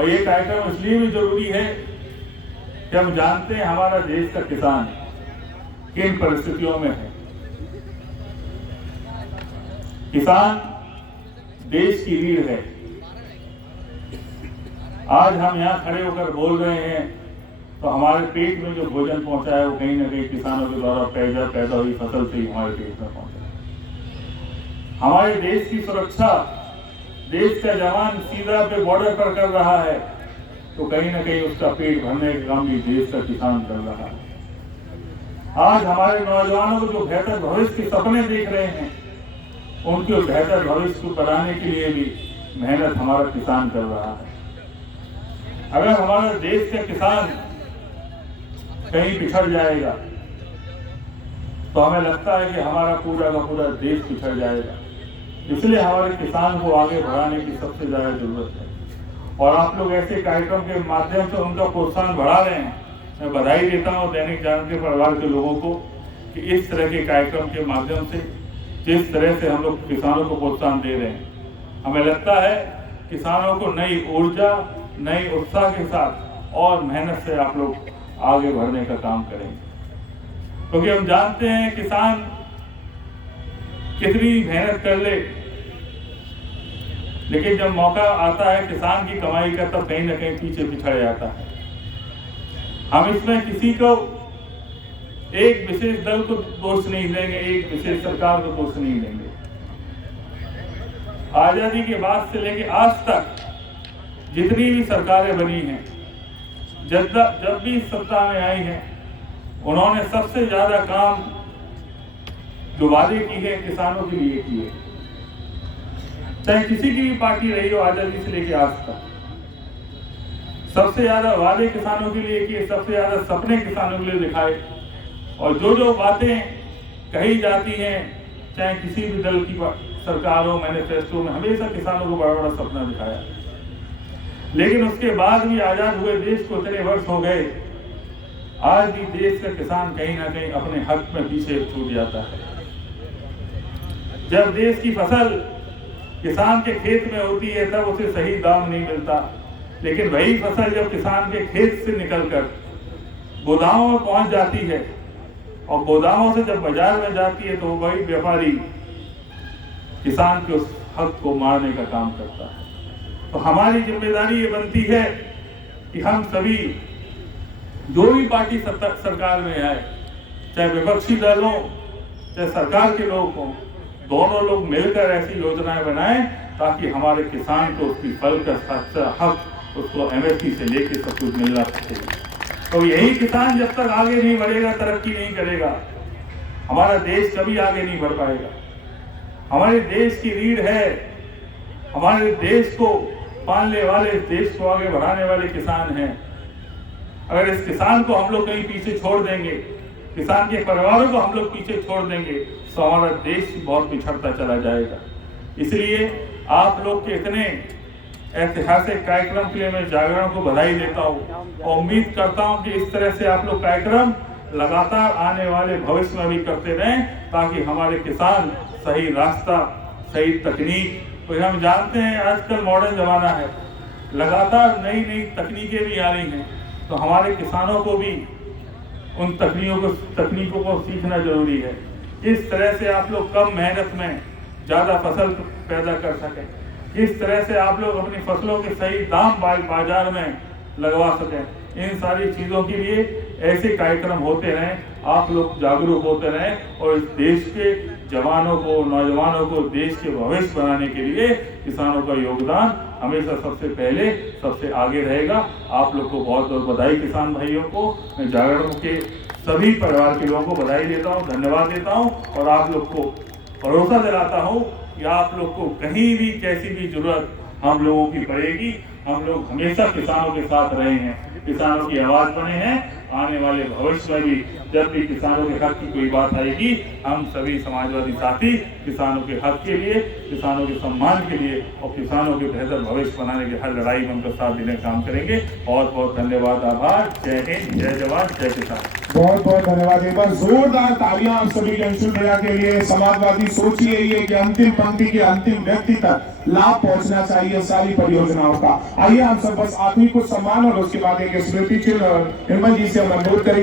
और ये कार्यक्रम इसलिए भी जरूरी है कि हम जानते हैं हमारा देश का किसान किन परिस्थितियों में है। किसान देश की रीढ़ है। आज हम यहाँ खड़े होकर बोल रहे हैं तो हमारे पेट में जो भोजन पहुंचा है वो कहीं ना कहीं किसानों के द्वारा पैदा हुई फसल से ही हमारे पेट में पहुंचा है। हमारे देश की सुरक्षा देश का जवान सीधा पे बॉर्डर पर कर रहा है तो कहीं ना कहीं उसका पेट भरने का काम भी देश का किसान कर रहा है। आज हमारे नौजवानों को जो बेहतर भविष्य के सपने देख रहे हैं उनके बेहतर भविष्य को बनाने के लिए भी मेहनत हमारा किसान कर रहा है। अगर हमारा देश का किसान कहीं पिछड़ जाएगा तो हमें लगता है कि हमारा पूरा का पूरा देश पिछड़ जाएगा। इसलिए हमारे किसान को आगे बढ़ाने की सबसे ज्यादा जरूरत है और आप लोग ऐसे कार्यक्रम के माध्यम से उनका प्रोत्साहन बढ़ा रहे हैं। मैं बधाई देता हूं दैनिक जागरण के परिवार के लोगों को कि इस तरह के कार्यक्रम के माध्यम से जिस तरह से हम लोग किसानों को प्रोत्साहन दे रहे हैं, हमें लगता है किसानों को नई ऊर्जा नई उत्साह के साथ और मेहनत से आप लोग आगे बढ़ने का काम करेंगे, क्योंकि हम जानते हैं किसान कितनी मेहनत कर ले लेकिन जब मौका आता है किसान की कमाई का तब कहीं ना कहीं पीछे पिछड़ जाता है। हम इसमें किसी को एक विशेष दल को दोष नहीं देंगे, एक विशेष सरकार को दोष नहीं देंगे। आजादी के बाद से लेके आज तक जितनी भी सरकारें बनी हैं, जब भी सत्ता में आई हैं, उन्होंने सबसे ज्यादा काम जो वादे की है किसानों के लिए किए। चाहे किसी की भी पार्टी रही हो आजादी से लेके आज तक, सबसे ज्यादा वादे किसानों के लिए किए, सबसे ज्यादा सपने किसानों के लिए दिखाए और जो बातें कही जाती हैं चाहे किसी भी दल की सरकार हो, मैनिफेस्टो में हमेशा किसानों को बड़ा बड़ा सपना दिखाया। लेकिन उसके बाद भी आजाद हुए देश को इतने वर्ष हो गए, आज भी देश का किसान कहीं ना कहीं अपने हक में पीछे छूट जाता है। जब देश की फसल किसान के खेत में होती है तब उसे सही दाम नहीं मिलता, लेकिन वही फसल जब किसान के खेत से निकलकर गोदामों में पहुंच जाती है और गोदामों से जब बाजार में जाती है तो वही व्यापारी किसान के उस हक को मारने का काम करता है। तो हमारी जिम्मेदारी ये बनती है कि हम सभी जो भी पार्टी सरकार में आए, चाहे विपक्षी दल हो चाहे सरकार के लोग हों, दोनों लोग मिलकर ऐसी योजनाएं बनाएं ताकि हमारे किसान को उसकी फल का सच्चा हक उसको एमएसपी से लेके सब कुछ मिलना सके। तो यही किसान जब तक आगे नहीं बढ़ेगा, तरक्की नहीं करेगा, हमारा देश कभी आगे नहीं बढ़ पाएगा। हमारे देश की रीढ़ है, हमारे देश को पालने वाले, देश को आगे बढ़ाने वाले किसान हैं। अगर इस किसान को हम लोग कहीं पीछे छोड़ देंगे, किसान के परिवारों को हम लोग पीछे छोड़ देंगे तो हमारा देश बहुत पिछड़ता चला जाएगा। इसलिए आप लोग के इतने ऐतिहासिक कार्यक्रम के लिए मैं जागरण को बधाई देता हूँ और उम्मीद करता हूँ कि इस तरह से आप लोग कार्यक्रम लगातार आने वाले भविष्य में भी करते रहें ताकि हमारे किसान सही रास्ता, सही तकनीक, तो हम जानते हैं आजकल मॉडर्न जमाना है, लगातार नई नई तकनीकें भी आ रही हैं, तो हमारे किसानों को भी उन तकनीकों को सीखना जरूरी है। इस तरह से आप लोग कम मेहनत में ज्यादा फसल पैदा कर सकें, इस तरह से आप लोग अपनी फसलों के सही दाम बाजार में लगवा सकें। इन सारी चीजों के लिए ऐसे कार्यक्रम होते रहें, आप लोग जागरूक होते रहें और इस देश के जवानों को, नौजवानों को देश के भविष्य बनाने के लिए किसानों का योगदान हमेशा सबसे पहले, सबसे आगे रहेगा। आप लोग को बहुत बहुत बधाई किसान भाइयों को। मैं जागरण के सभी परिवार के लोगों को बधाई देता हूँ, धन्यवाद देता हूँ और आप लोग को भरोसा दिलाता हूँ कि आप लोग को कहीं भी कैसी भी जरूरत हम लोगों की पड़ेगी, हम लोग हमेशा किसानों के साथ रहे हैं, किसानों की आवाज बने हैं। आने वाले भविष्य में भी जब भी किसानों के हक की कोई बात आएगी, हम सभी समाजवादी साथी किसानों के हक के लिए, किसानों के सम्मान के लिए और किसानों के बेहतर भविष्य बनाने की हर लड़ाई में उनका साथ देने का काम करेंगे। बहुत बहुत धन्यवाद, आभार। जय हिंद, जय जवान, जय किसान। बहुत बहुत धन्यवाद। एक बार जोरदार तालियां आप सभी अंशुल भैया के लिए। समाजवादी सोच यही है कि अंतिम पंक्ति के अंतिम व्यक्ति तक लाभ पहुंचना चाहिए सारी परियोजनाओं का। आइए हम सब बस आखिरी कुछ सम्मान और उसके बाद एक स्मृति चिन्ह और निर्मल जी से हम अनुरोध करेंगे।